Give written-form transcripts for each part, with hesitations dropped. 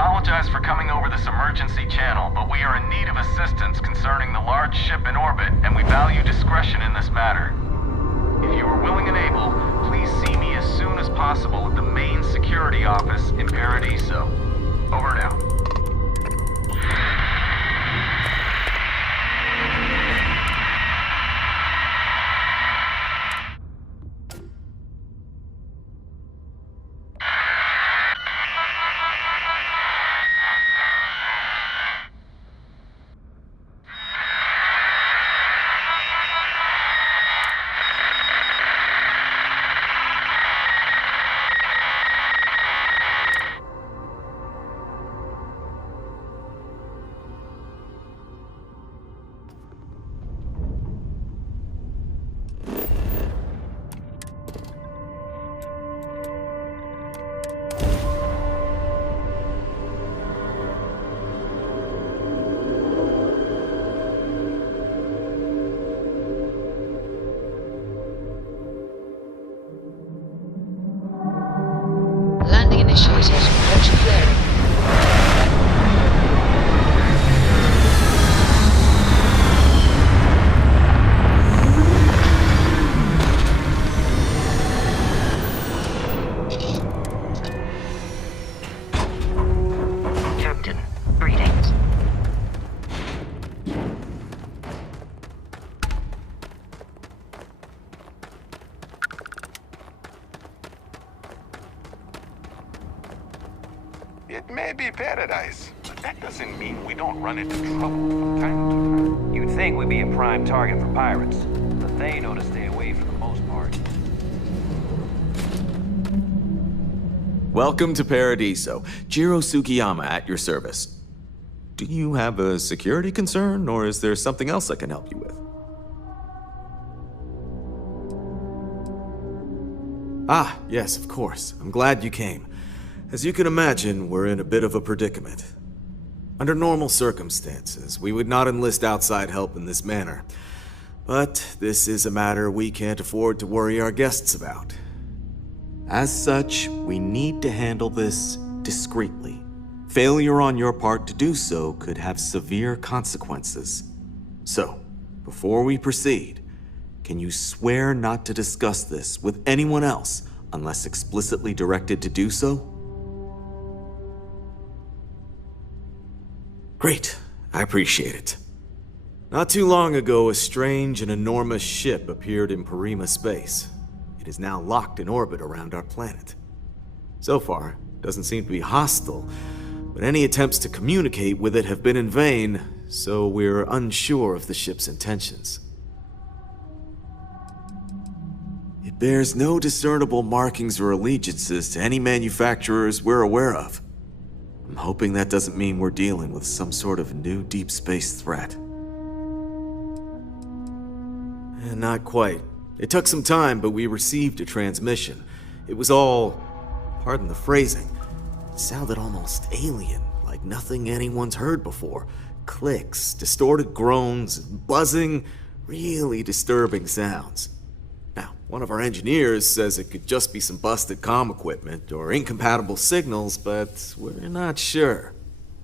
apologize for coming over this emergency channel, but we are in need of assistance concerning the large ship in orbit, and we value discretion in this matter. If you are willing and able, please see me as soon as possible at the main security office in Paradiso. Over now. Landing initiated. Approach clearing. Captain, greetings. It may be paradise, but that doesn't mean we don't run into trouble from time to time. You'd think we'd be a prime target for pirates, but they know to stay away for the most part. Welcome to Paradiso. Jiro Sukiyama at your service. Do you have a security concern, or is there something else I can help you with? Ah, yes, of course. I'm glad you came. As you can imagine, we're in a bit of a predicament. Under normal circumstances, we would not enlist outside help in this manner. But this is a matter we can't afford to worry our guests about. As such, we need to handle this discreetly. Failure on your part to do so could have severe consequences. So, before we proceed, can you swear not to discuss this with anyone else unless explicitly directed to do so? Great, I appreciate it. Not too long ago, a strange and enormous ship appeared in Parima space. It is now locked in orbit around our planet. So far, it doesn't seem to be hostile, but any attempts to communicate with it have been in vain, so we're unsure of the ship's intentions. It bears no discernible markings or allegiances to any manufacturers we're aware of. I'm hoping that doesn't mean we're dealing with some sort of new deep space threat. Not quite. It took some time, but we received a transmission. It was all, pardon the phrasing, it sounded almost alien, like nothing anyone's heard before. Clicks, distorted groans, buzzing, really disturbing sounds. Now, one of our engineers says it could just be some busted comm equipment or incompatible signals, but we're not sure.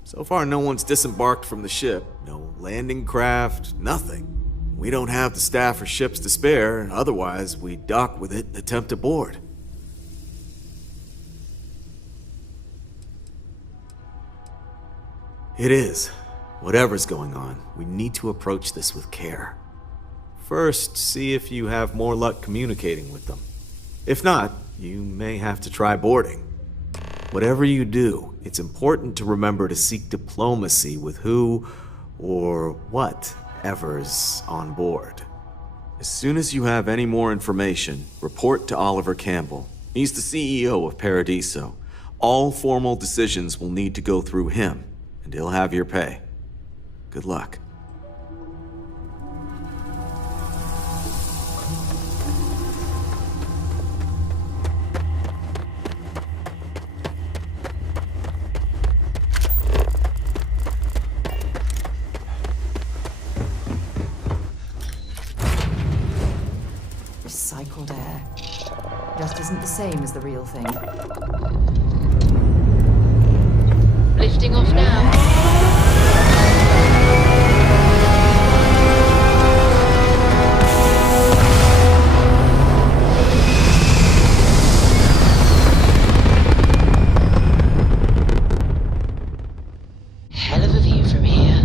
So far, no one's disembarked from the ship. No landing craft, nothing. We don't have the staff or ships to spare, otherwise we'd dock with it and attempt to board. It is. Whatever's going on, we need to approach this with care. First, see if you have more luck communicating with them. If not, you may have to try boarding. Whatever you do, it's important to remember to seek diplomacy with who or whatever's on board. As soon as you have any more information, report to Oliver Campbell. He's the CEO of Paradiso. All formal decisions will need to go through him, and he'll have your pay. Good luck. Recycled air. Just isn't the same as the real thing. Lift lifting off now. Hell of a view from here.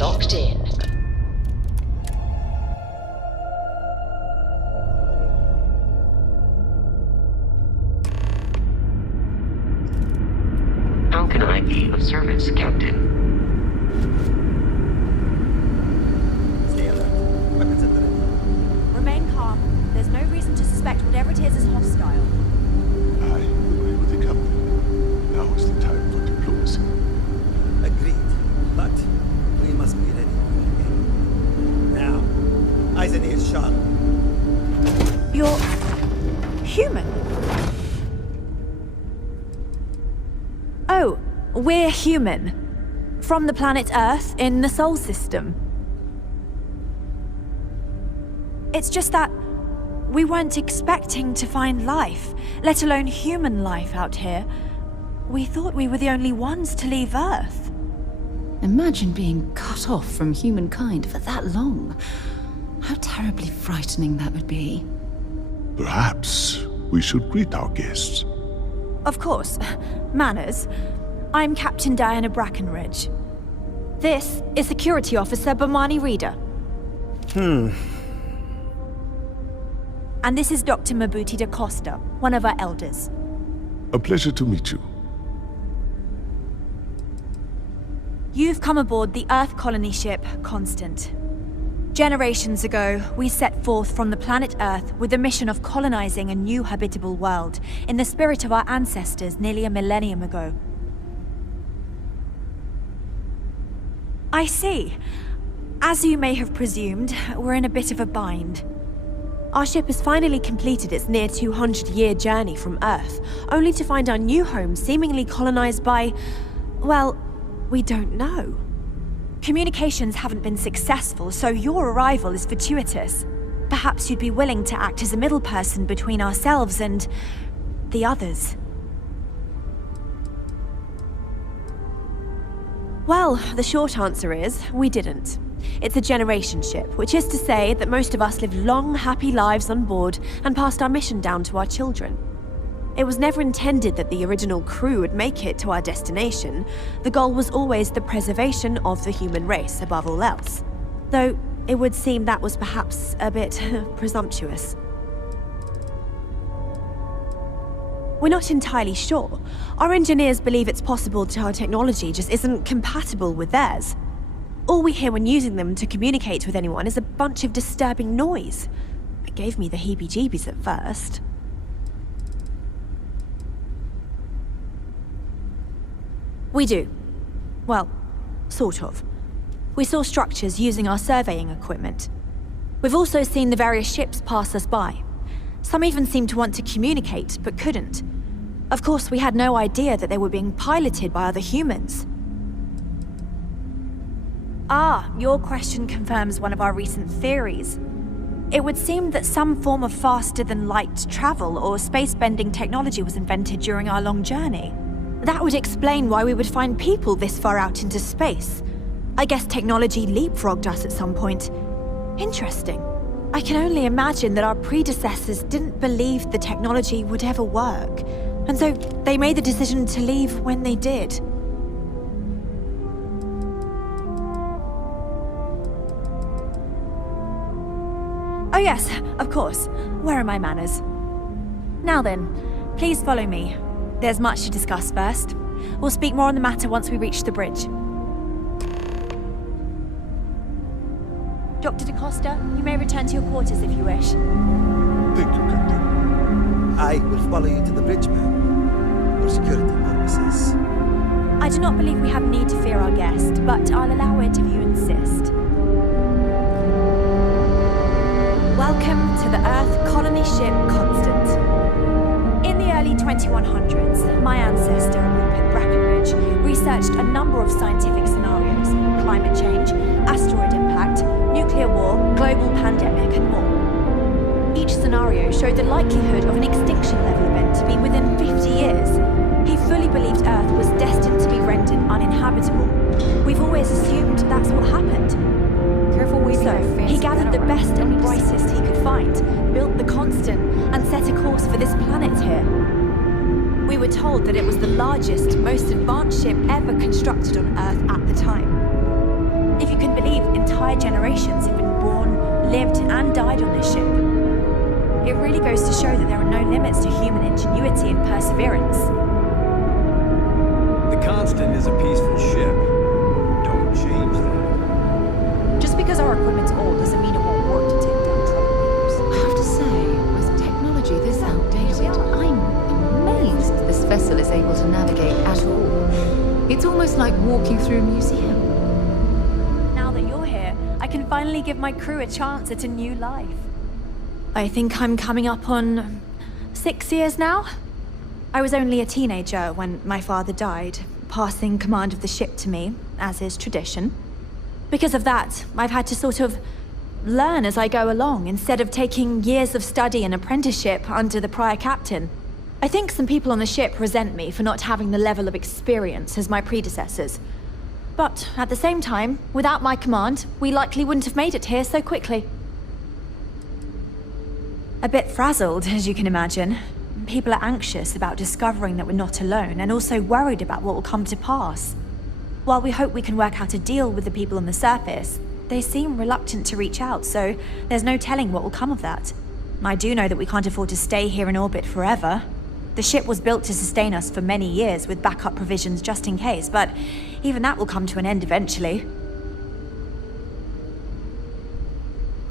Locked in. How can I be of service, Captain? Stay alert. Weapons at the ready. Remain calm. There's no reason to suspect whatever it is hostile. I agree with the captain. Now is the time for diplomacy. Agreed. But we must be ready for again. Now, eyes and ears sharp. You're human. Oh, we're human. From the planet Earth in the Sol system. It's just that we weren't expecting to find life, let alone human life out here. We thought we were the only ones to leave Earth. Imagine being cut off from humankind for that long. How terribly frightening that would be. Perhaps we should greet our guests. Of course. Manners. I'm Captain Diana Brackenridge. This is Security Officer Bomani Reader. And this is Dr. Mabuti da Costa, one of our elders. A pleasure to meet you. You've come aboard the Earth colony ship Constant. Generations ago, we set forth from the planet Earth with the mission of colonizing a new habitable world in the spirit of our ancestors nearly a millennium ago. I see. As you may have presumed, we're in a bit of a bind. Our ship has finally completed its near 200-year journey from Earth, only to find our new home seemingly colonized by, well, we don't know. Communications haven't been successful, so your arrival is fortuitous. Perhaps you'd be willing to act as a middle person between ourselves and the others. Well, the short answer is, we didn't. It's a generation ship, which is to say that most of us lived long, happy lives on board and passed our mission down to our children. It was never intended that the original crew would make it to our destination. The goal was always the preservation of the human race above all else. Though it would seem that was perhaps a bit presumptuous. We're not entirely sure. Our engineers believe it's possible that our technology just isn't compatible with theirs. All we hear when using them to communicate with anyone is a bunch of disturbing noise. It gave me the heebie-jeebies at first. We do. Well, sort of. We saw structures using our surveying equipment. We've also seen the various ships pass us by. Some even seemed to want to communicate, but couldn't. Of course, we had no idea that they were being piloted by other humans. Ah, your question confirms one of our recent theories. It would seem that some form of faster-than-light travel or space-bending technology was invented during our long journey. That would explain why we would find people this far out into space. I guess technology leapfrogged us at some point. Interesting. I can only imagine that our predecessors didn't believe the technology would ever work, and so they made the decision to leave when they did. Oh yes, of course. Where are my manners? Now then, please follow me. There's much to discuss first. We'll speak more on the matter once we reach the bridge. Dr. DaCosta, you may return to your quarters if you wish. Thank you, Captain. I will follow you to the bridge, ma'am. For security purposes. I do not believe we have need to fear our guest, but I'll allow it if you insist. Welcome to the Earth colony ship Constant. In the early 2100s, my ancestor, Rupert Brackenridge, researched a number of scientific scenarios: climate change, asteroid impact, nuclear war, global pandemic, and more. Each scenario showed the likelihood of an extinction-level event to be within 50 years. He fully believed Earth was destined to be rendered uninhabitable. We've always assumed that's what happened. So, he gathered the best and brightest he could find, built the Constant, and set a course for this planet here. We were told that it was the largest, most advanced ship ever constructed on Earth at the time. If you can believe, entire generations have been born, lived, and died on this ship. It really goes to show that there are no limits to human ingenuity and perseverance. The Constant is a peaceful ship. Don't change that. Just because our equipment's old doesn't mean it won't work to take down troublemakers. I have to say, with technology this outdated, I'm amazed this vessel is able to navigate at all. It's almost like walking through a museum. Now that you're here, I can finally give my crew a chance at a new life. I think I'm coming up on 6 years now. I was only a teenager when my father died, passing command of the ship to me, as is tradition. Because of that, I've had to sort of learn as I go along, instead of taking years of study and apprenticeship under the prior captain. I think some people on the ship resent me for not having the level of experience as my predecessors. But at the same time, without my command, we likely wouldn't have made it here so quickly. A bit frazzled, as you can imagine. People are anxious about discovering that we're not alone, and also worried about what will come to pass. While we hope we can work out a deal with the people on the surface, they seem reluctant to reach out, so there's no telling what will come of that. I do know that we can't afford to stay here in orbit forever. The ship was built to sustain us for many years with backup provisions just in case, but even that will come to an end eventually.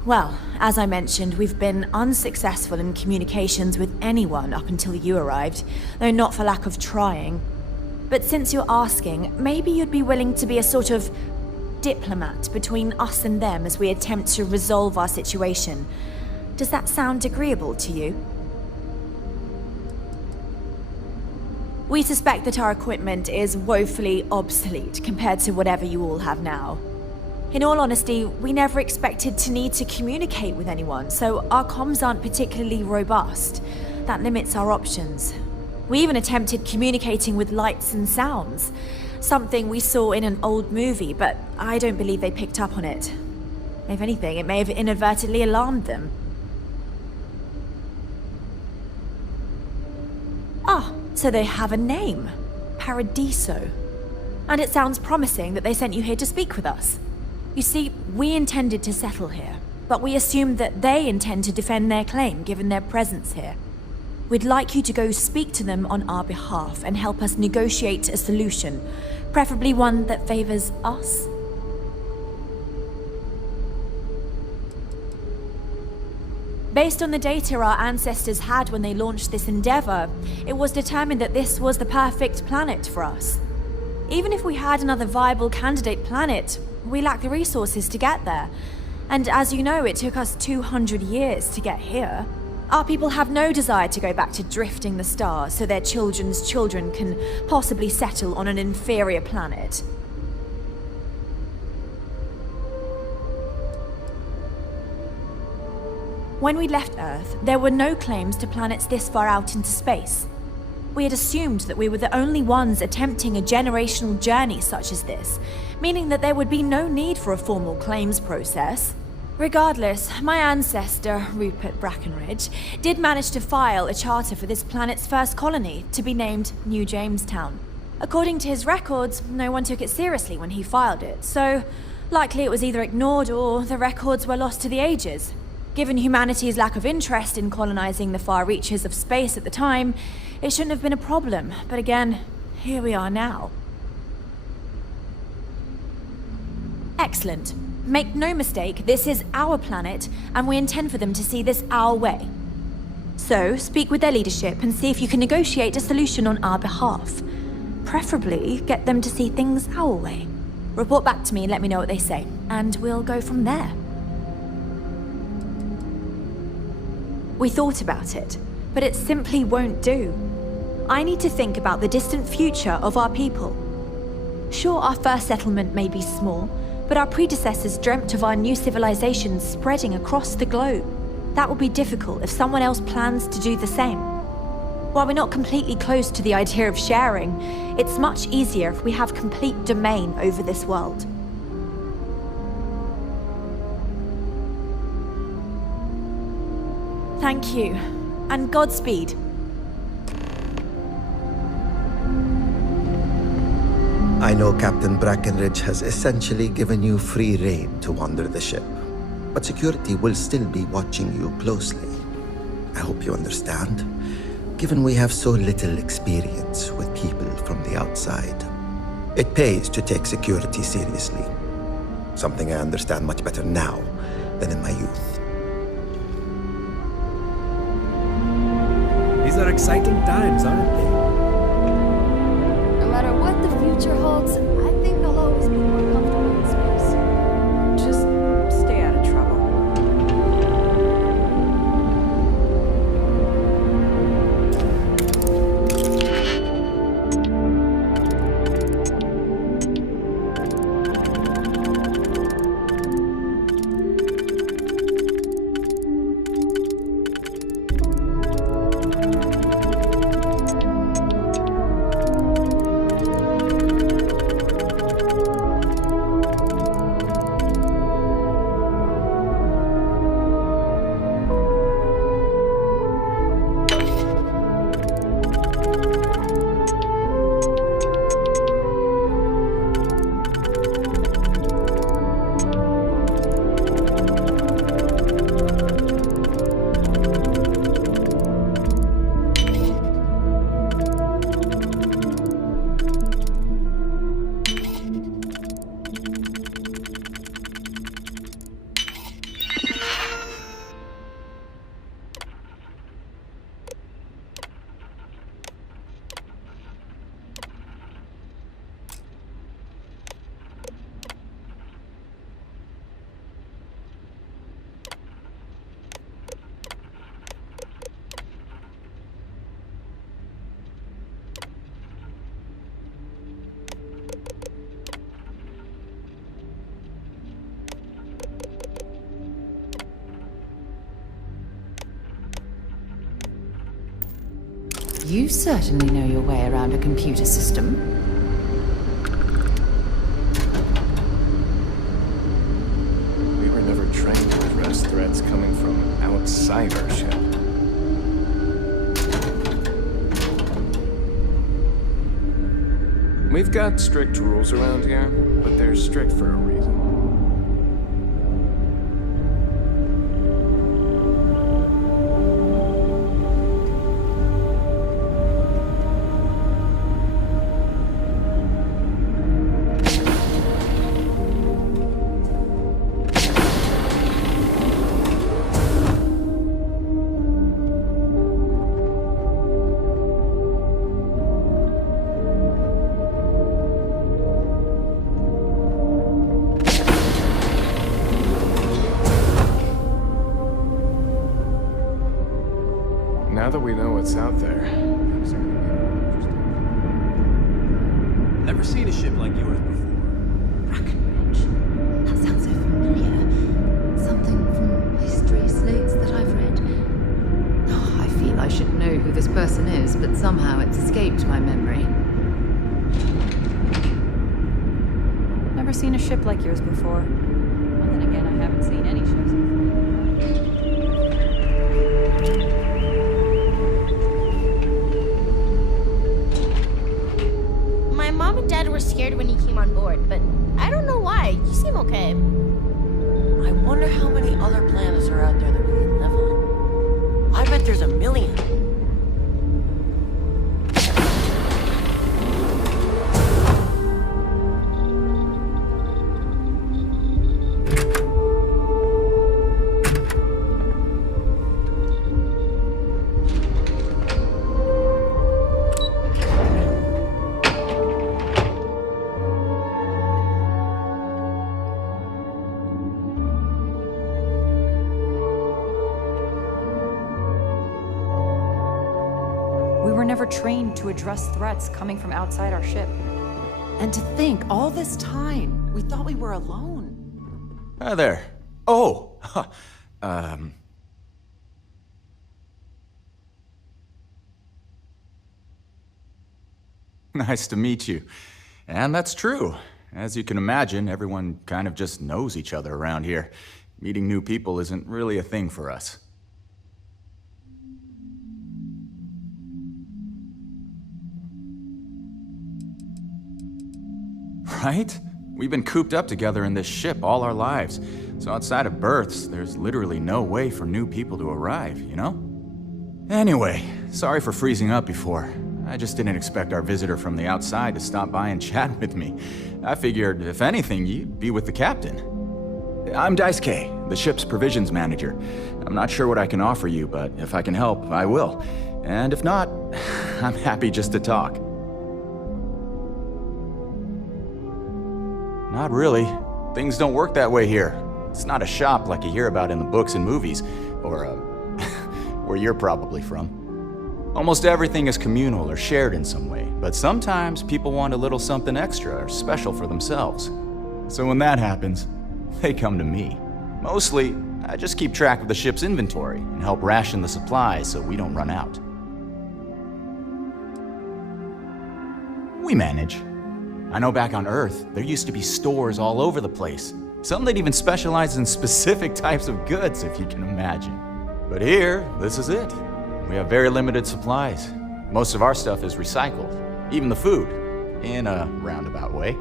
Well, as I mentioned, we've been unsuccessful in communications with anyone up until you arrived, though not for lack of trying. But since you're asking, maybe you'd be willing to be a sort of diplomat between us and them as we attempt to resolve our situation. Does that sound agreeable to you? We suspect that our equipment is woefully obsolete compared to whatever you all have now. In all honesty, we never expected to need to communicate with anyone, so our comms aren't particularly robust. That limits our options. We even attempted communicating with lights and sounds, something we saw in an old movie, but I don't believe they picked up on it. If anything, it may have inadvertently alarmed them. Ah, so they have a name. Paradiso. And it sounds promising that they sent you here to speak with us. You see, we intended to settle here, but we assumed that they intend to defend their claim given their presence here. We'd like you to go speak to them on our behalf and help us negotiate a solution, preferably one that favors us. Based on the data our ancestors had when they launched this endeavor, it was determined that this was the perfect planet for us. Even if we had another viable candidate planet, we lack the resources to get there. And as you know, it took us 200 years to get here. Our people have no desire to go back to drifting the stars so their children's children can possibly settle on an inferior planet. When we left Earth, there were no claims to planets this far out into space. We had assumed that we were the only ones attempting a generational journey such as this, meaning that there would be no need for a formal claims process. Regardless, my ancestor, Rupert Brackenridge, did manage to file a charter for this planet's first colony, to be named New Jamestown. According to his records, no one took it seriously when he filed it, so likely it was either ignored or the records were lost to the ages. Given humanity's lack of interest in colonizing the far reaches of space at the time, it shouldn't have been a problem. But again, here we are now. Excellent. Make no mistake, this is our planet, and we intend for them to see this our way. So, speak with their leadership and see if you can negotiate a solution on our behalf. Preferably, get them to see things our way. Report back to me and let me know what they say, and we'll go from there. We thought about it, but it simply won't do. I need to think about the distant future of our people. Sure, our first settlement may be small, but our predecessors dreamt of our new civilizations spreading across the globe. That will be difficult if someone else plans to do the same. While we're not completely close to the idea of sharing, it's much easier if we have complete domain over this world. Thank you, and Godspeed. I know Captain Brackenridge has essentially given you free rein to wander the ship, but security will still be watching you closely. I hope you understand, given we have so little experience with people from the outside. It pays to take security seriously, something I understand much better now than in my youth. These are exciting times, aren't they? No matter what the future holds, I think I'll always be more comfortable in space. Just stay out of trouble. You certainly know your way around a computer system. We were never trained to address threats coming from outside our ship. We've got strict rules around here, but they're strict for a reason. Now that we know what's out there, things are gonna get more interesting. Never seen a ship like yours before. Brackenridge. That sounds so familiar. Something from history slates that I've read. Oh, I feel I should know who this person is, but somehow it's escaped my memory. Never seen a ship like yours before. Well, then again, I haven't seen any ships before. My mom and dad were scared when you came on board, but I don't know why. You seem okay. I wonder how many other planets are out there that we bet there's a million. We were never trained to address threats coming from outside our ship. And to think, all this time, we thought we were alone. Hi there. Oh! Nice to meet you. And that's true. As you can imagine, everyone kind of just knows each other around here. Meeting new people isn't really a thing for us. Right? We've been cooped up together in this ship all our lives, so outside of births, there's literally no way for new people to arrive, you know? Anyway, sorry for freezing up before. I just didn't expect our visitor from the outside to stop by and chat with me. I figured, if anything, you'd be with the captain. I'm Daisuke, the ship's provisions manager. I'm not sure what I can offer you, but if I can help, I will. And if not, I'm happy just to talk. Not really. Things don't work that way here. It's not a shop like you hear about in the books and movies, or, where you're probably from. Almost everything is communal or shared in some way, but sometimes people want a little something extra or special for themselves. So when that happens, they come to me. Mostly, I just keep track of the ship's inventory and help ration the supplies so we don't run out. We manage. I know back on Earth, there used to be stores all over the place. Some that even specialize in specific types of goods, if you can imagine. But here, this is it. We have very limited supplies. Most of our stuff is recycled, even the food, in a roundabout way,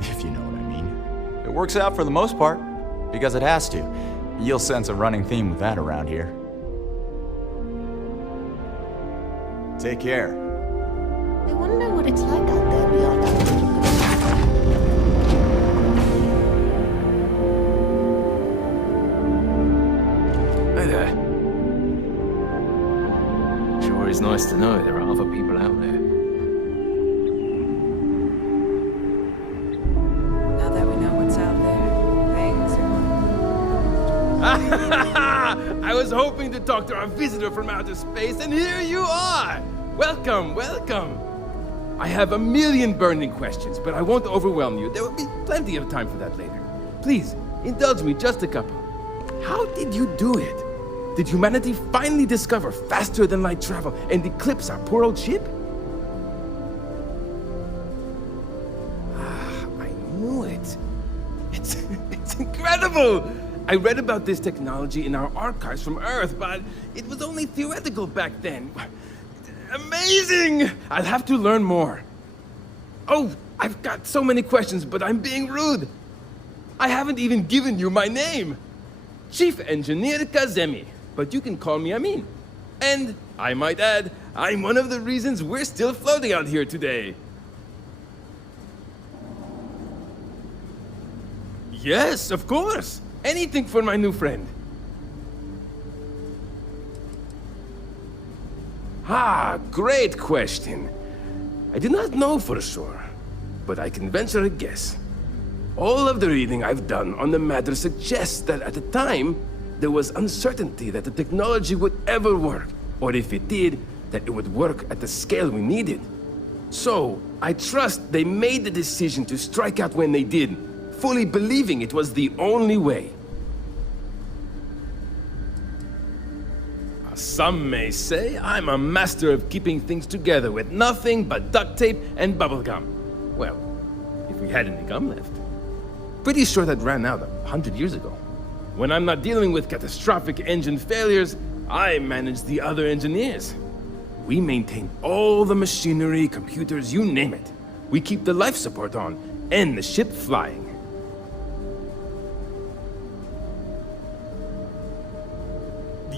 if you know what I mean. It works out for the most part, because it has to. You'll sense a running theme with that around here. Take care. I wonder what it's like out there beyond our little window. Hey there. Sure is nice to know there are other people out there. Now that we know what's out there, things are... I was hoping to talk to our visitor from outer space, and here you are! Welcome, welcome! I have a million burning questions, but I won't overwhelm you. There will be plenty of time for that later. Please, indulge me just a couple. How did you do it? Did humanity finally discover faster than light travel and eclipse our poor old ship? I knew it. It's incredible! I read about this technology in our archives from Earth, but it was only theoretical back then. Amazing! I'll have to learn more. Oh, I've got so many questions, but I'm being rude. I haven't even given you my name. Chief Engineer Kazemi, but you can call me Amin. And, I might add, I'm one of the reasons we're still floating out here today. Yes, of course. Anything for my new friend. Ah, great question. I do not know for sure, but I can venture a guess. All of the reading I've done on the matter suggests that at the time, there was uncertainty that the technology would ever work, or if it did, that it would work at the scale we needed. So, I trust they made the decision to strike out when they did, fully believing it was the only way. Some may say I'm a master of keeping things together with nothing but duct tape and bubblegum. Well, if we had any gum left. Pretty sure that ran out 100 years ago. When I'm not dealing with catastrophic engine failures, I manage the other engineers. We maintain all the machinery, computers, you name it. We keep the life support on, and the ship flying.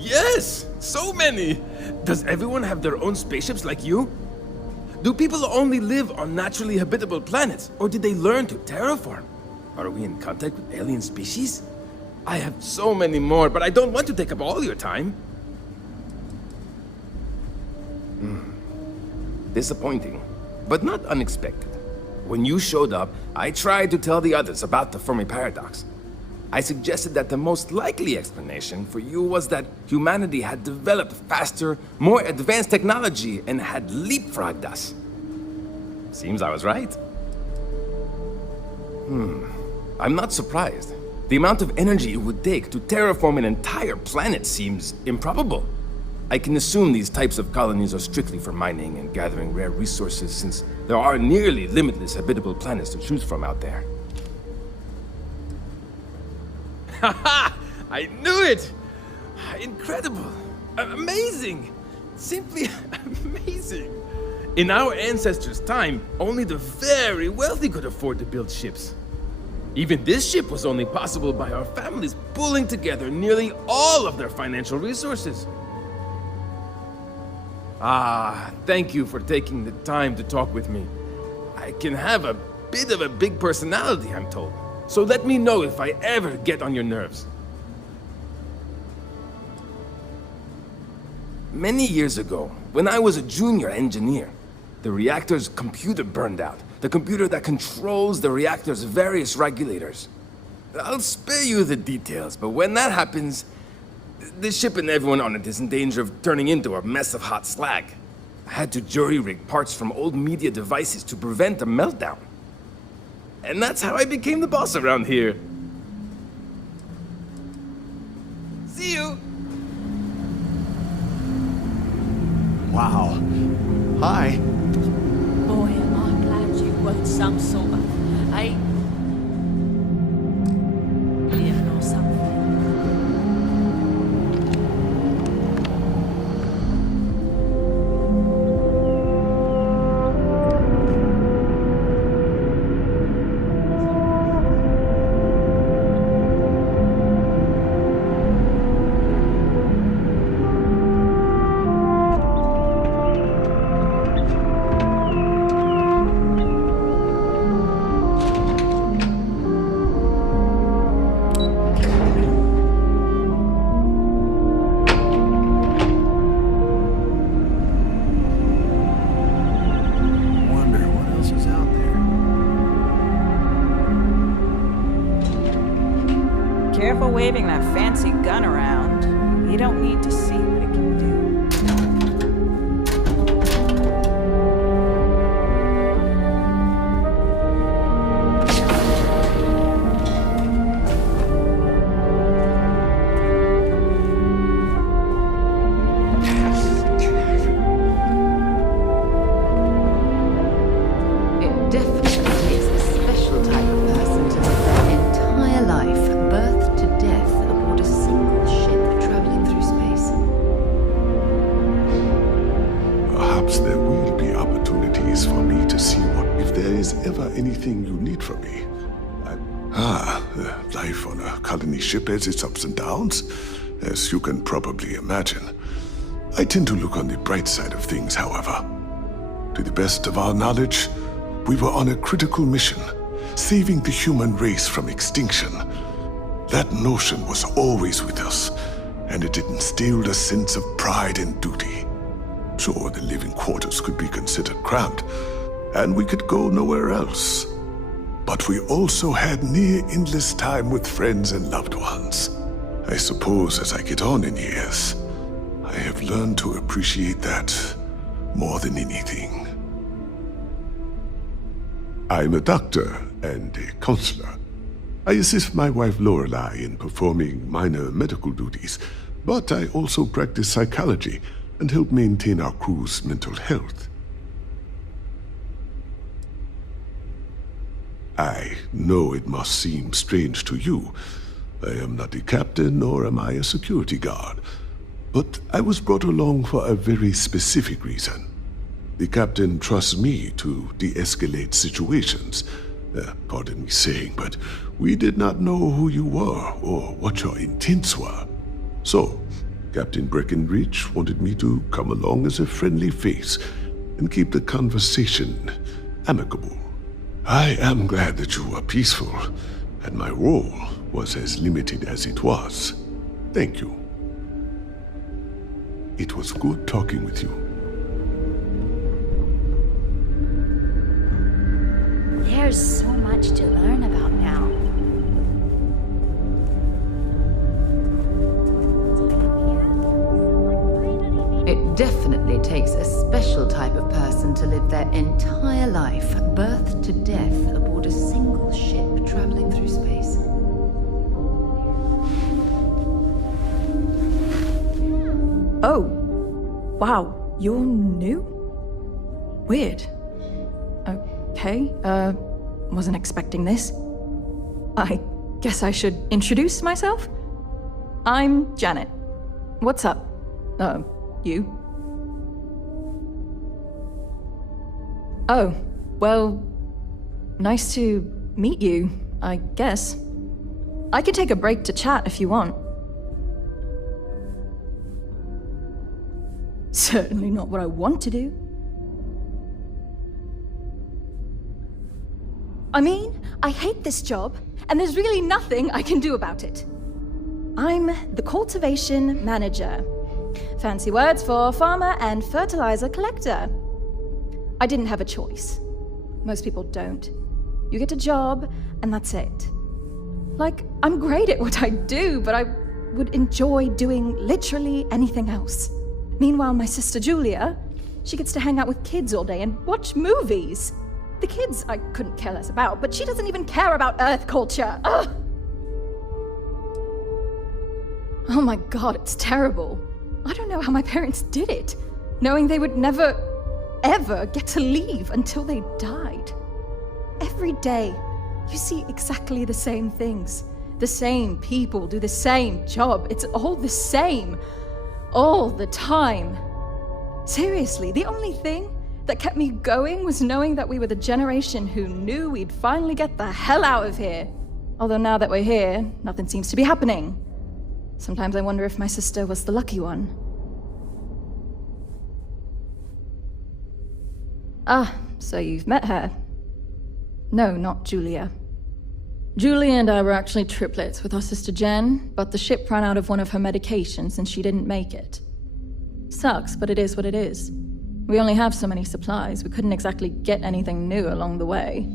Yes! So many! Does everyone have their own spaceships like you? Do people only live on naturally habitable planets, or did they learn to terraform? Are we in contact with alien species? I have so many more, but I don't want to take up all your time. Disappointing, but not unexpected. When you showed up, I tried to tell the others about the Fermi paradox. I suggested that the most likely explanation for you was that humanity had developed faster, more advanced technology and had leapfrogged us. Seems I was right. I'm not surprised. The amount of energy it would take to terraform an entire planet seems improbable. I can assume these types of colonies are strictly for mining and gathering rare resources, since there are nearly limitless habitable planets to choose from out there. Haha! I knew it! Incredible! Amazing! Simply amazing! In our ancestors' time, only the very wealthy could afford to build ships. Even this ship was only possible by our families pulling together nearly all of their financial resources. Thank you for taking the time to talk with me. I can have a bit of a big personality, I'm told. So let me know if I ever get on your nerves. Many years ago, when I was a junior engineer, the reactor's computer burned out. The computer that controls the reactor's various regulators. I'll spare you the details, but when that happens, the ship and everyone on it is in danger of turning into a mess of hot slag. I had to jury-rig parts from old media devices to prevent a meltdown. And that's how I became the boss around here. See you! Wow. Hi. Boy, am I glad you weren't some sort of alien or something. Careful waving that fancy gun around. You don't need to see what it can do. It definitely takes a special type of person to live their entire life, birth to death, aboard a single ship traveling through space. Perhaps there will be opportunities for me to see if there is ever anything you need from me. Life on a colony ship has its ups and downs, as you can probably imagine. I tend to look on the bright side of things, however. To the best of our knowledge, we were on a critical mission, saving the human race from extinction. That notion was always with us, and it instilled a sense of pride and duty. Sure, the living quarters could be considered cramped, and we could go nowhere else. But we also had near-endless time with friends and loved ones. I suppose as I get on in years, I have learned to appreciate that more than anything. I'm a doctor and a counselor. I assist my wife Lorelei in performing minor medical duties, but I also practice psychology and help maintain our crew's mental health. I know it must seem strange to you. I am not a captain, nor am I a security guard. But I was brought along for a very specific reason. The captain trusts me to de-escalate situations. Pardon me saying, but we did not know who you were or what your intents were. So, Captain Breckenridge wanted me to come along as a friendly face and keep the conversation amicable. I am glad that you were peaceful, and my role was as limited as it was. Thank you. It was good talking with you. There's so much to learn about now. It definitely takes a special type of person to live their entire life, birth to death, aboard a single ship traveling through space. Oh, wow, you're new? Weird. Okay, wasn't expecting this. I guess I should introduce myself? I'm Janet. What's up? You? Oh, well, nice to meet you, I guess. I could take a break to chat if you want. Certainly not what I want to do. I mean, I hate this job, and there's really nothing I can do about it. I'm the cultivation manager. Fancy words for farmer and fertilizer collector. I didn't have a choice. Most people don't. You get a job, and that's it. Like, I'm great at what I do, but I would enjoy doing literally anything else. Meanwhile, my sister Julia, she gets to hang out with kids all day and watch movies. The kids I couldn't care less about, but she doesn't even care about Earth culture. Ugh! Oh my god, it's terrible. I don't know how my parents did it, knowing they would never, ever get to leave until they died. Every day, you see exactly the same things. The same people do the same job. It's all the same. All the time. Seriously, the only thing that kept me going was knowing that we were the generation who knew we'd finally get the hell out of here. Although now that we're here, nothing seems to be happening. Sometimes I wonder if my sister was the lucky one. Ah, so you've met her. No, not Julia. Julia and I were actually triplets with our sister Jen, but the ship ran out of one of her medications and she didn't make it. Sucks, but it is what it is. We only have so many supplies, we couldn't exactly get anything new along the way.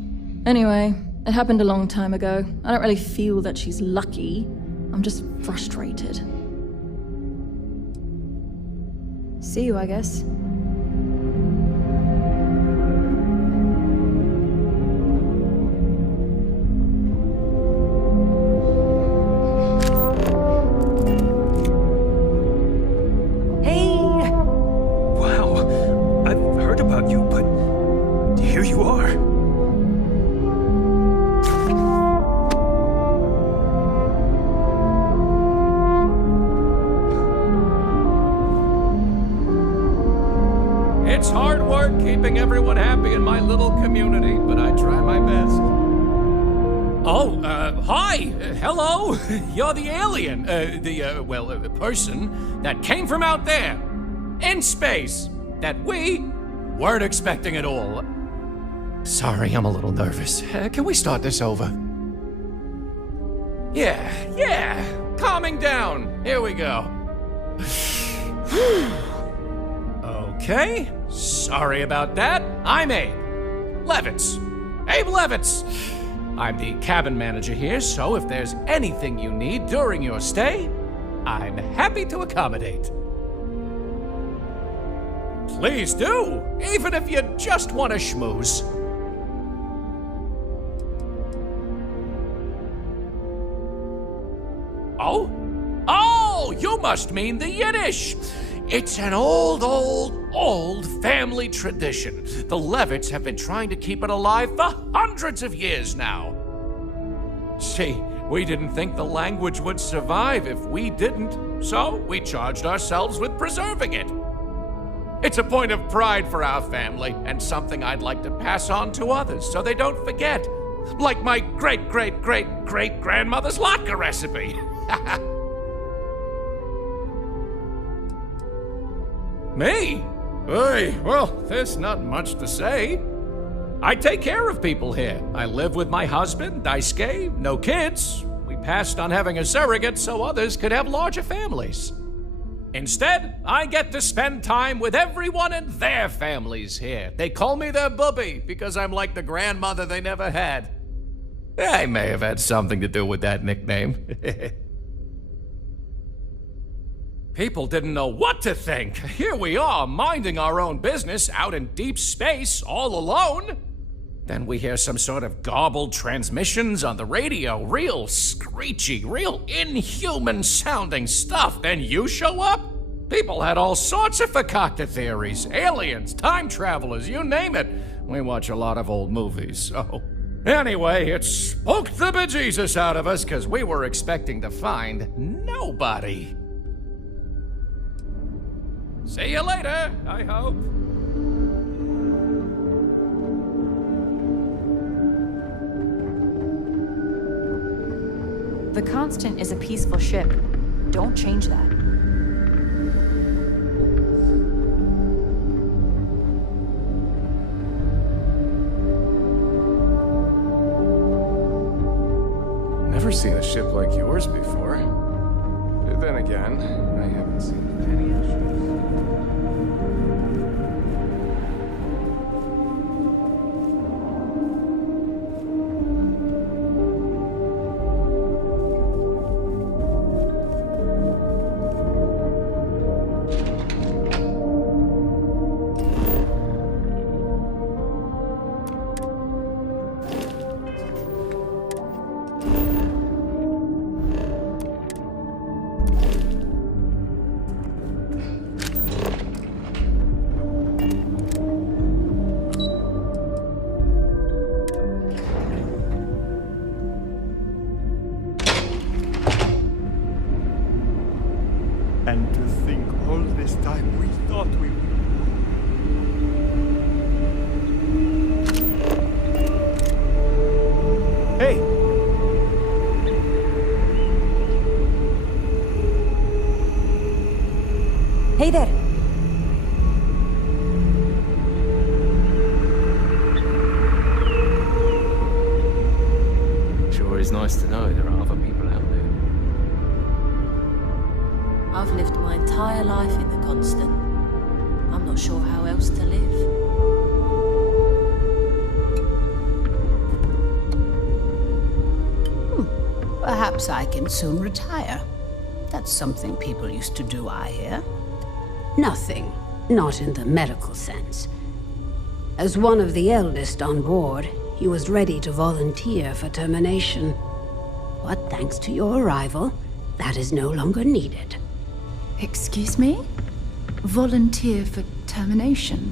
Anyway, it happened a long time ago. I don't really feel that she's lucky. I'm just frustrated. See you, I guess. It's hard work keeping everyone happy in my little community, but I try my best. Oh, hi! Hello! You're the alien, the person that came from out there, in space, that we weren't expecting at all. Sorry, I'm a little nervous. Can we start this over? Yeah, calming down. Here we go. Okay, sorry about that. I'm Abe Levitz. Abe Levitz. I'm the cabin manager here, so if there's anything you need during your stay, I'm happy to accommodate. Please do, even if you just want to schmooze. Oh, you must mean the Yiddish. It's an old family tradition. The Levitts have been trying to keep it alive for hundreds of years now. See, we didn't think the language would survive if we didn't, so we charged ourselves with preserving it. It's a point of pride for our family, and something I'd like to pass on to others so they don't forget. Like my great-great-great-great-grandmother's latke recipe. Me? Hey, well, there's not much to say. I take care of people here. I live with my husband, Daisuke, no kids. We passed on having a surrogate so others could have larger families. Instead, I get to spend time with everyone and their families here. They call me their bubby because I'm like the grandmother they never had. I may have had something to do with that nickname. People didn't know what to think. Here we are, minding our own business out in deep space, all alone. Then we hear some sort of garbled transmissions on the radio, real screechy, real inhuman sounding stuff. Then you show up? People had all sorts of fakakta theories, aliens, time travelers, you name it. We watch a lot of old movies, so... Anyway, it spooked the bejesus out of us because we were expecting to find nobody. See you later, I hope. The Constant is a peaceful ship. Don't change that. Never seen a ship like yours before. Then again, I haven't seen any ships. And to think all this time we thought we would... Hey! Hey there! Sure is nice to know there are other people out there. I've lived my entire life in the Constant. I'm not sure how else to live. Perhaps I can soon retire. That's something people used to do, I hear. Nothing. Not in the medical sense. As one of the eldest on board, he was ready to volunteer for termination. But thanks to your arrival, that is no longer needed. Excuse me? Volunteer for termination?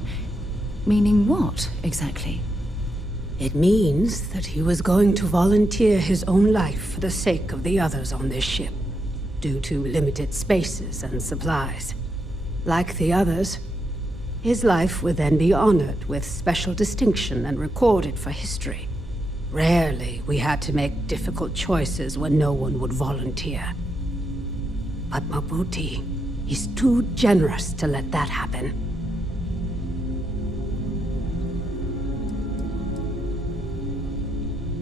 Meaning what, exactly? It means that he was going to volunteer his own life for the sake of the others on this ship, due to limited spaces and supplies. Like the others, his life would then be honored with special distinction and recorded for history. Rarely we had to make difficult choices when no one would volunteer. But Mabuti is too generous to let that happen.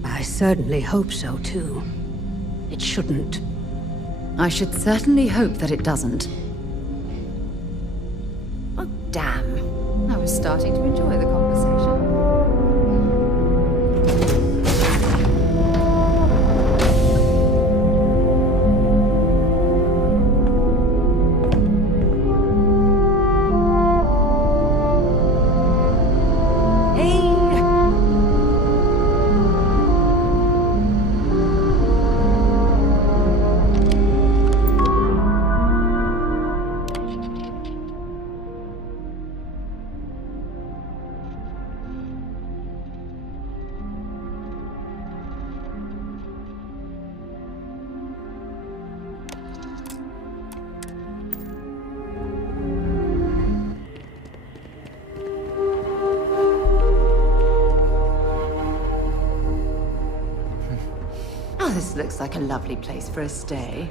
I certainly hope so, too. It shouldn't. I should certainly hope that it doesn't. Oh, damn. I was starting to enjoy the conversation. This looks like a lovely place for a stay.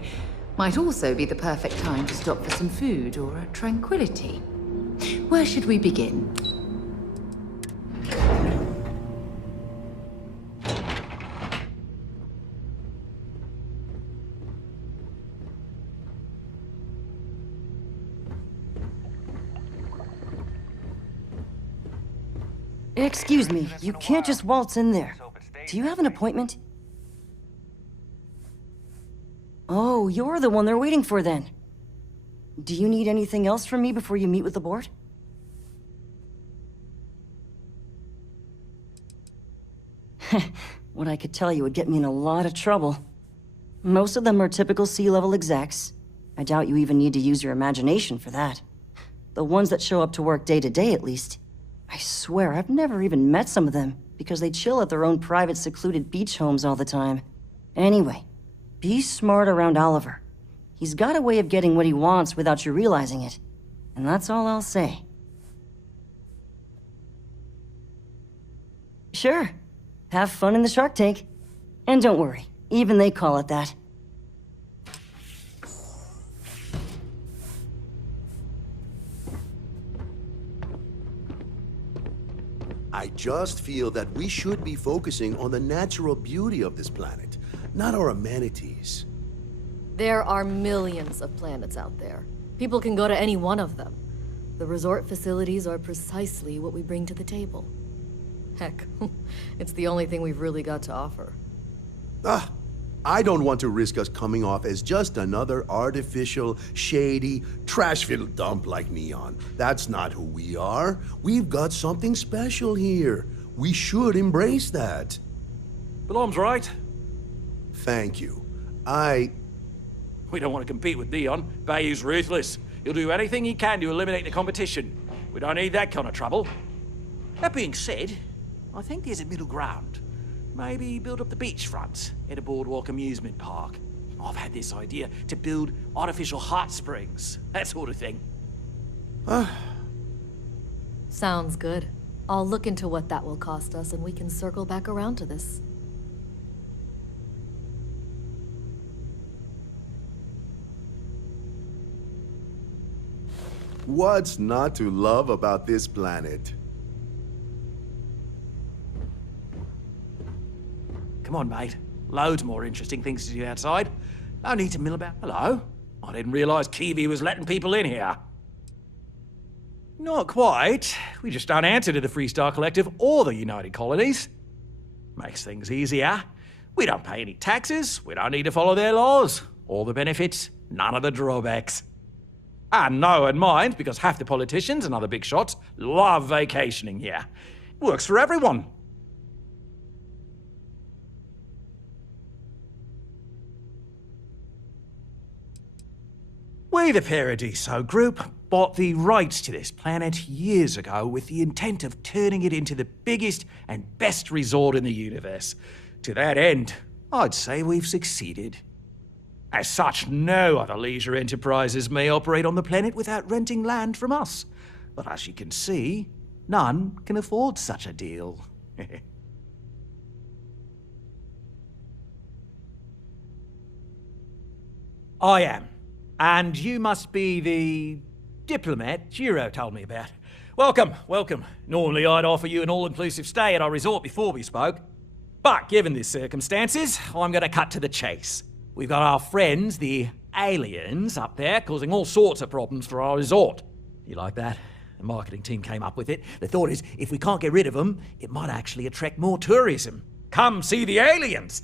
Might also be the perfect time to stop for some food or a tranquility. Where should we begin? Excuse me, you can't just waltz in there. Do you have an appointment? Oh, you're the one they're waiting for then. Do you need anything else from me before you meet with the board? What I could tell you would get me in a lot of trouble. Most of them are typical C-level execs. I doubt you even need to use your imagination for that. The ones that show up to work day to day, at least. I swear, I've never even met some of them, because they chill at their own private, secluded beach homes all the time. Anyway, be smart around Oliver. He's got a way of getting what he wants without you realizing it. And that's all I'll say. Sure. Have fun in the shark tank. And don't worry, even they call it that. I just feel that we should be focusing on the natural beauty of this planet, not our amenities. There are millions of planets out there. People can go to any one of them. The resort facilities are precisely what we bring to the table. Heck, it's the only thing we've really got to offer. I don't want to risk us coming off as just another artificial, shady, trash-filled dump like Neon. That's not who we are. We've got something special here. We should embrace that. Blom's right. Thank you. We don't want to compete with Neon. Bayou's ruthless. He'll do anything he can to eliminate the competition. We don't need that kind of trouble. That being said, I think there's a middle ground. Maybe build up the beachfront at a boardwalk amusement park. I've had this idea to build artificial hot springs, that sort of thing. Sounds good. I'll look into what that will cost us and we can circle back around to this. What's not to love about this planet? Come on, mate. Loads more interesting things to do outside. No need to mill about. Hello? I didn't realize Kiwi was letting people in here. Not quite. We just don't answer to the Freestar Collective or the United Colonies. Makes things easier. We don't pay any taxes. We don't need to follow their laws. All the benefits, none of the drawbacks. And no one minds because half the politicians and other big shots love vacationing here. Works for everyone. We, the Paradiso Group, bought the rights to this planet years ago with the intent of turning it into the biggest and best resort in the universe. To that end, I'd say we've succeeded. As such, no other leisure enterprises may operate on the planet without renting land from us. But as you can see, none can afford such a deal. I am. And you must be the diplomat Jiro told me about. Welcome, welcome. Normally I'd offer you an all-inclusive stay at our resort before we spoke. But given the circumstances, I'm going to cut to the chase. We've got our friends, the aliens, up there causing all sorts of problems for our resort. You like that? The marketing team came up with it. The thought is, if we can't get rid of them, it might actually attract more tourism. Come see the aliens!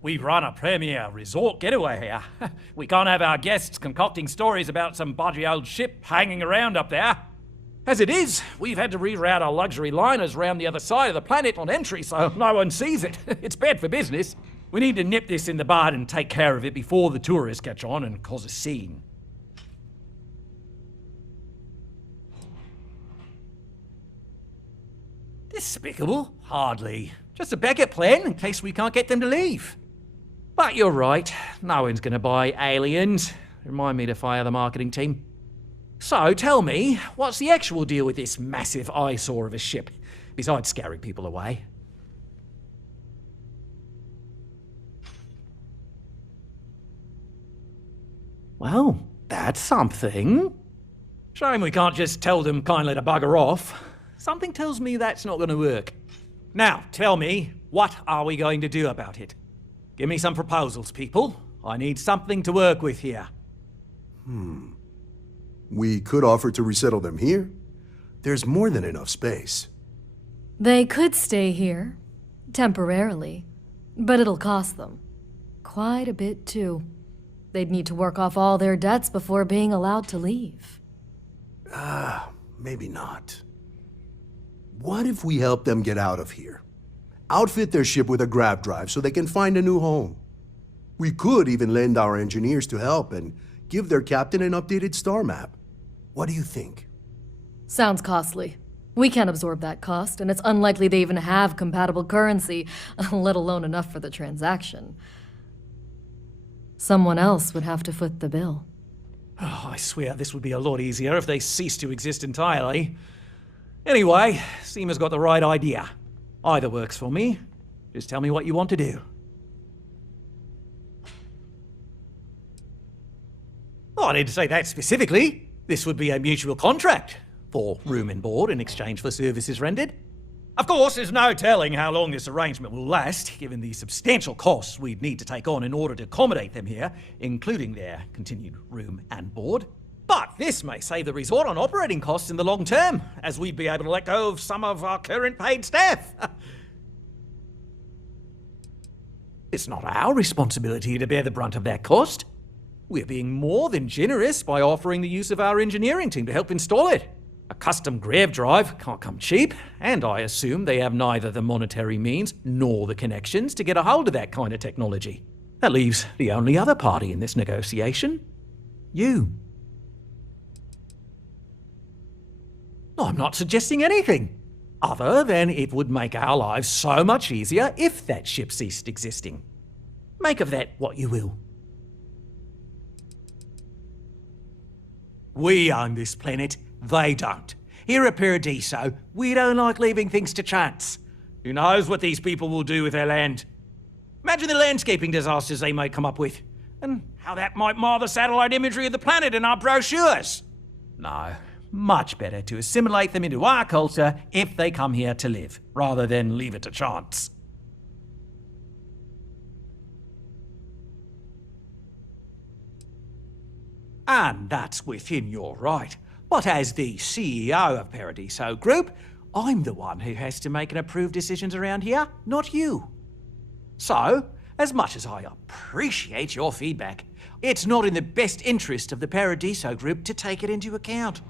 We run a premier resort getaway here. We can't have our guests concocting stories about some bodgy old ship hanging around up there. As it is, we've had to reroute our luxury liners round the other side of the planet on entry so no one sees it. It's bad for business. We need to nip this in the bud and take care of it before the tourists catch on and cause a scene. Despicable? Hardly. Just a backup plan in case we can't get them to leave. But you're right, no one's going to buy aliens. Remind me to fire the marketing team. So tell me, what's the actual deal with this massive eyesore of a ship, besides scaring people away? Well, that's something. Shame we can't just tell them kindly to bugger off. Something tells me that's not going to work. Now, tell me, what are we going to do about it? Give me some proposals, people. I need something to work with here. We could offer to resettle them here. There's more than enough space. They could stay here, temporarily, but it'll cost them. Quite a bit, too. They'd need to work off all their debts before being allowed to leave. Maybe not. What if we help them get out of here? Outfit their ship with a grav drive so they can find a new home. We could even lend our engineers to help and give their captain an updated star map. What do you think? Sounds costly. We can't absorb that cost, and it's unlikely they even have compatible currency, let alone enough for the transaction. Someone else would have to foot the bill. Oh, I swear this would be a lot easier if they ceased to exist entirely. Anyway, Seema's got the right idea. Either works for me. Just tell me what you want to do. Oh, I didn't say that specifically. This would be a mutual contract for room and board in exchange for services rendered. Of course, there's no telling how long this arrangement will last, given the substantial costs we'd need to take on in order to accommodate them here, including their continued room and board. But this may save the resort on operating costs in the long term, as we'd be able to let go of some of our current paid staff. It's not our responsibility to bear the brunt of that cost. We're being more than generous by offering the use of our engineering team to help install it. A custom grav drive can't come cheap, and I assume they have neither the monetary means nor the connections to get a hold of that kind of technology. That leaves the only other party in this negotiation. You. I'm not suggesting anything, other than it would make our lives so much easier if that ship ceased existing. Make of that what you will. We own this planet, they don't. Here at Paradiso, we don't like leaving things to chance. Who knows what these people will do with their land? Imagine the landscaping disasters they might come up with, and how that might mar the satellite imagery of the planet in our brochures. No, much better to assimilate them into our culture if they come here to live, rather than leave it to chance. And that's within your right. But as the CEO of Paradiso Group, I'm the one who has to make and approve decisions around here, not you. So, as much as I appreciate your feedback, it's not in the best interest of the Paradiso Group to take it into account.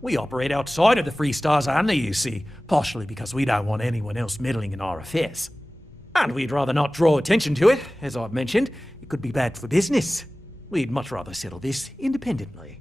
We operate outside of the Free Stars only, you see, partially because we don't want anyone else meddling in our affairs. And we'd rather not draw attention to it. As I've mentioned, it could be bad for business. We'd much rather settle this independently.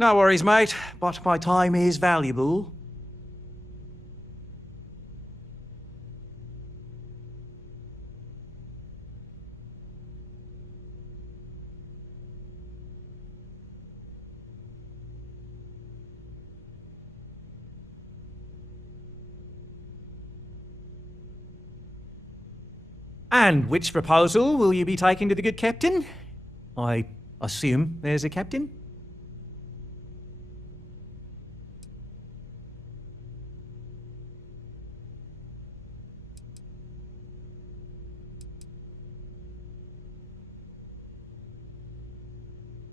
No worries, mate, but my time is valuable. And which proposal will you be taking to the good captain? I assume there's a captain?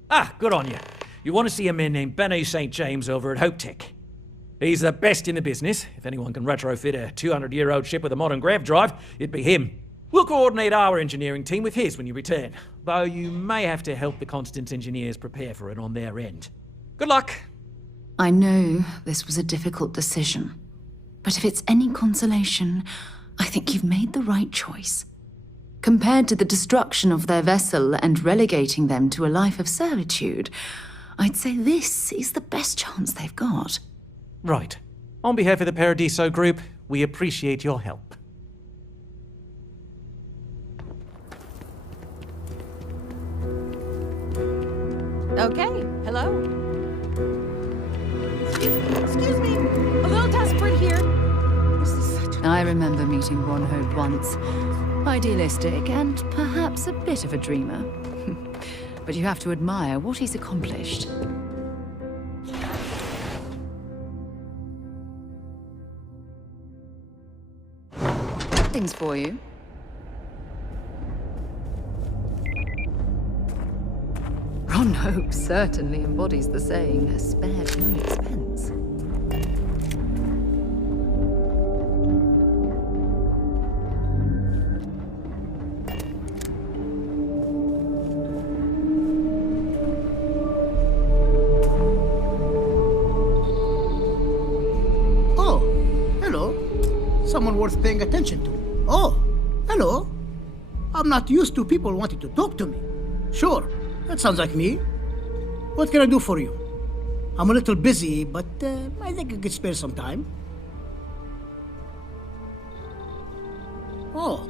Ah, good on you. You want to see a man named Benny St. James over at Hope Tech. He's the best in the business. If anyone can retrofit a 200-year-old ship with a modern grav drive, it'd be him. We'll coordinate our engineering team with his when you return, though you may have to help the Constance engineers prepare for it on their end. Good luck! I know this was a difficult decision, but if it's any consolation, I think you've made the right choice. Compared to the destruction of their vessel and relegating them to a life of servitude, I'd say this is the best chance they've got. Right. On behalf of the Paradiso Group, we appreciate your help. Okay, hello. Excuse me. A little desperate here. This is such a... I remember meeting Ron Hope once. Idealistic and perhaps a bit of a dreamer. But you have to admire what he's accomplished. Things for you. Ron Hope certainly embodies the saying, spared no expense. Oh, hello. Someone worth paying attention to. Oh, hello. I'm not used to people wanting to talk to me. Sure. That sounds like me. What can I do for you? I'm a little busy, but I think I could spare some time. Oh,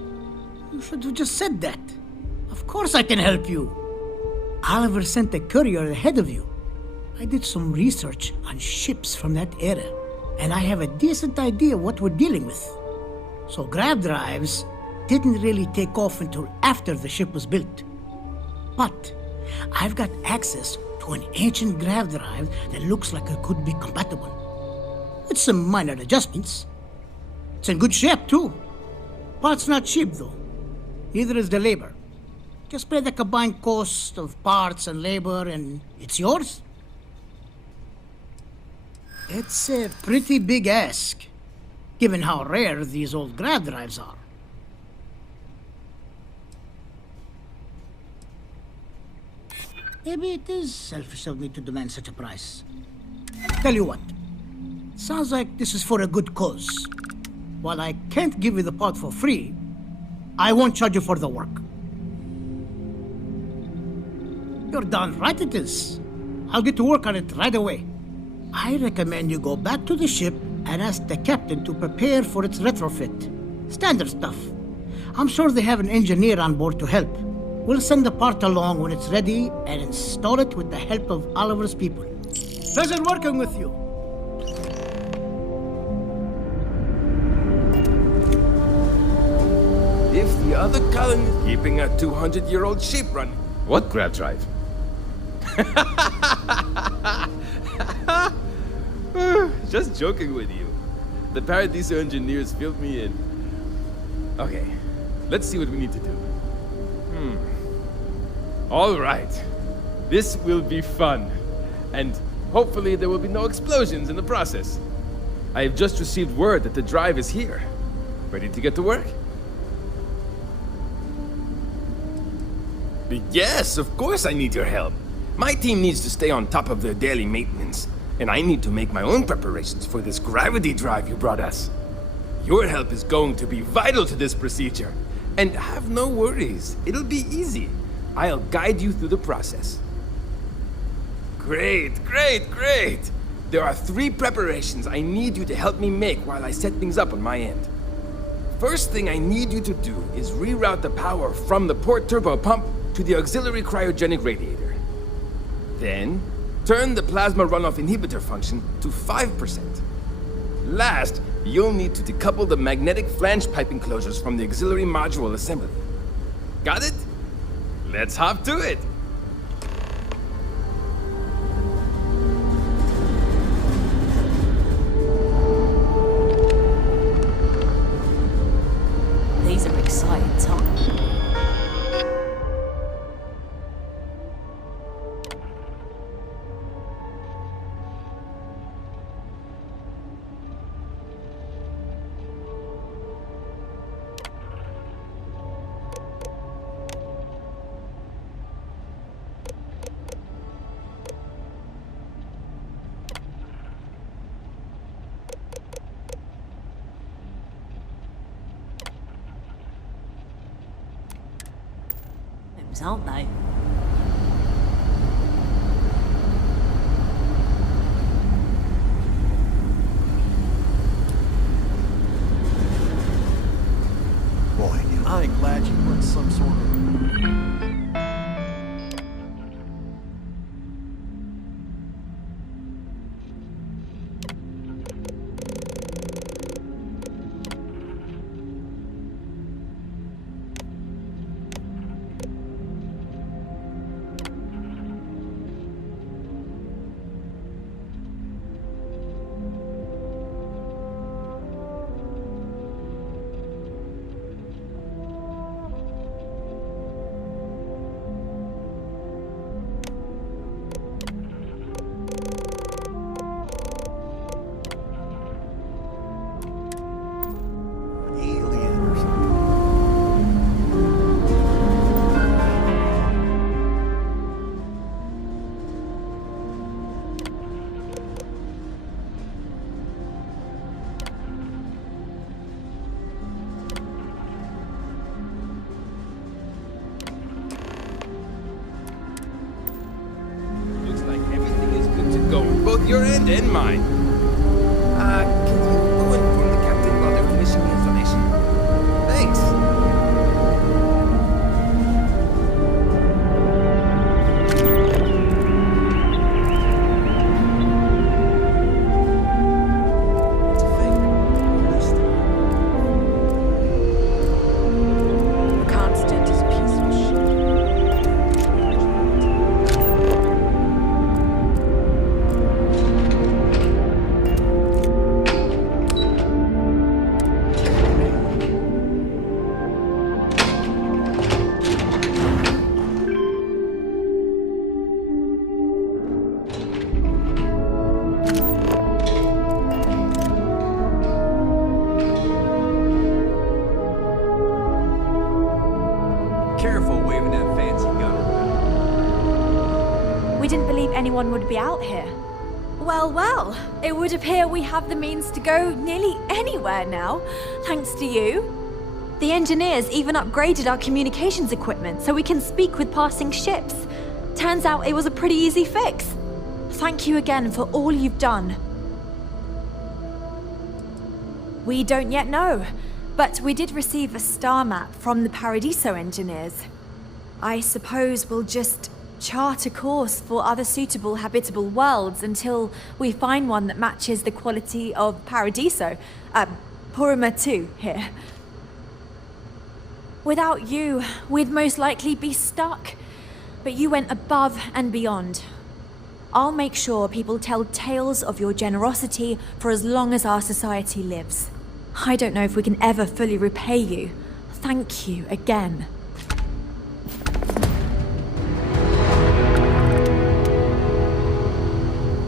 you should have just said that. Of course I can help you. Oliver sent a courier ahead of you. I did some research on ships from that era, and I have a decent idea what we're dealing with. So grav drives didn't really take off until after the ship was built. But I've got access to an ancient grav drive that looks like it could be compatible. With some minor adjustments. It's in good shape, too. Parts not cheap, though. Neither is the labor. Just pay the combined cost of parts and labor, and it's yours. It's a pretty big ask, given how rare these old grav drives are. Maybe it is selfish of me to demand such a price. Tell you what, sounds like this is for a good cause. While I can't give you the part for free, I won't charge you for the work. You're darn right it is. I'll get to work on it right away. I recommend you go back to the ship and ask the captain to prepare for its retrofit. Standard stuff. I'm sure they have an engineer on board to help. We'll send the part along when it's ready and install it with the help of Oliver's people. Pleasure working with you. If the other colony is keeping a 200-year-old ship running, what grav drive? Just joking with you. The Paradiso engineers filled me in. Okay, let's see what we need to do. All right. This will be fun. And hopefully there will be no explosions in the process. I have just received word that the drive is here. Ready to get to work? Yes, of course I need your help. My team needs to stay on top of their daily maintenance, and I need to make my own preparations for this gravity drive you brought us. Your help is going to be vital to this procedure. And have no worries, it'll be easy. I'll guide you through the process. Great. There are 3 preparations I need you to help me make while I set things up on my end. First thing I need you to do is reroute the power from the port turbo pump to the auxiliary cryogenic radiator. Then, turn the plasma runoff inhibitor function to 5%. Last, you'll need to decouple the magnetic flange pipe enclosures from the auxiliary module assembly. Got it? Let's hop to it! These are exciting times. times, aren't they? Boy, am I glad you weren't some sort of... Looks like everything is good to go, both your end and mine. Can you go and inform the captain while they're finishing the installation? Thanks. Constant is a piece of shit. Careful waving that fancy gun around. We didn't believe anyone would be out here. Well, well, it would appear we have the means to go nearly anywhere now, thanks to you. The engineers even upgraded our communications equipment so we can speak with passing ships. Turns out it was a pretty easy fix. Thank you again for all you've done. We don't yet know, but we did receive a star map from the Paradiso engineers. I suppose we'll just chart a course for other suitable habitable worlds until we find one that matches the quality of Paradiso. Purima 2 here. Without you, we'd most likely be stuck. But you went above and beyond. I'll make sure people tell tales of your generosity for as long as our society lives. I don't know if we can ever fully repay you. Thank you again.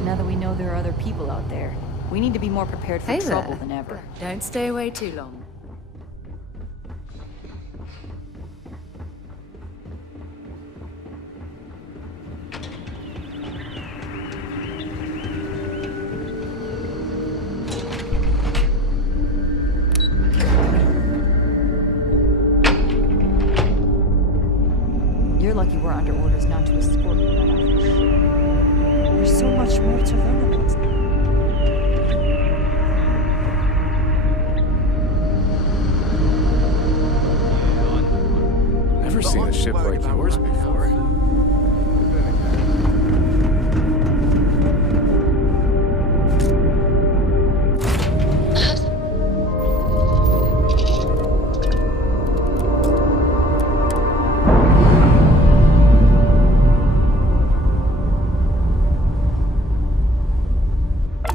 Now that we know there are other people out there, we need to be more prepared for Hey trouble there. than ever. Don't stay away too long. You're lucky we're under orders not to escort you right off the ship. There's so much more to learn about them. Never seen a ship like yours before.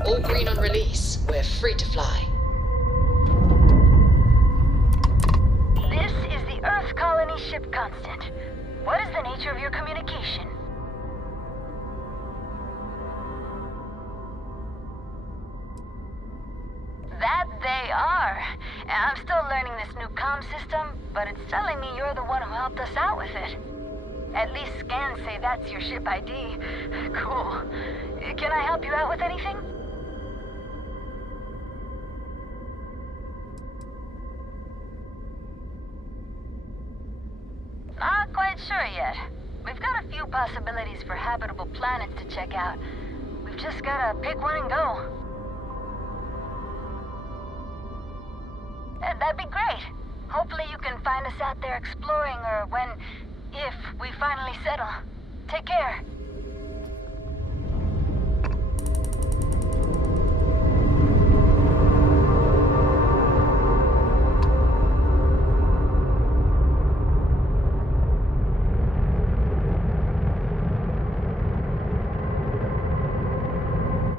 All green on release. We're free to fly. This is the Earth Colony ship Constant. What is the nature of your communication? That they are. I'm still learning this new comm system, but it's telling me you're the one who helped us out with it. At least scans say that's your ship ID. Cool. Can I help you out with anything? Not quite sure yet. possibilities for habitable planets to check out. We've just gotta pick one and go. That'd be great. Hopefully you can find us out there exploring, or if we finally settle. Take care.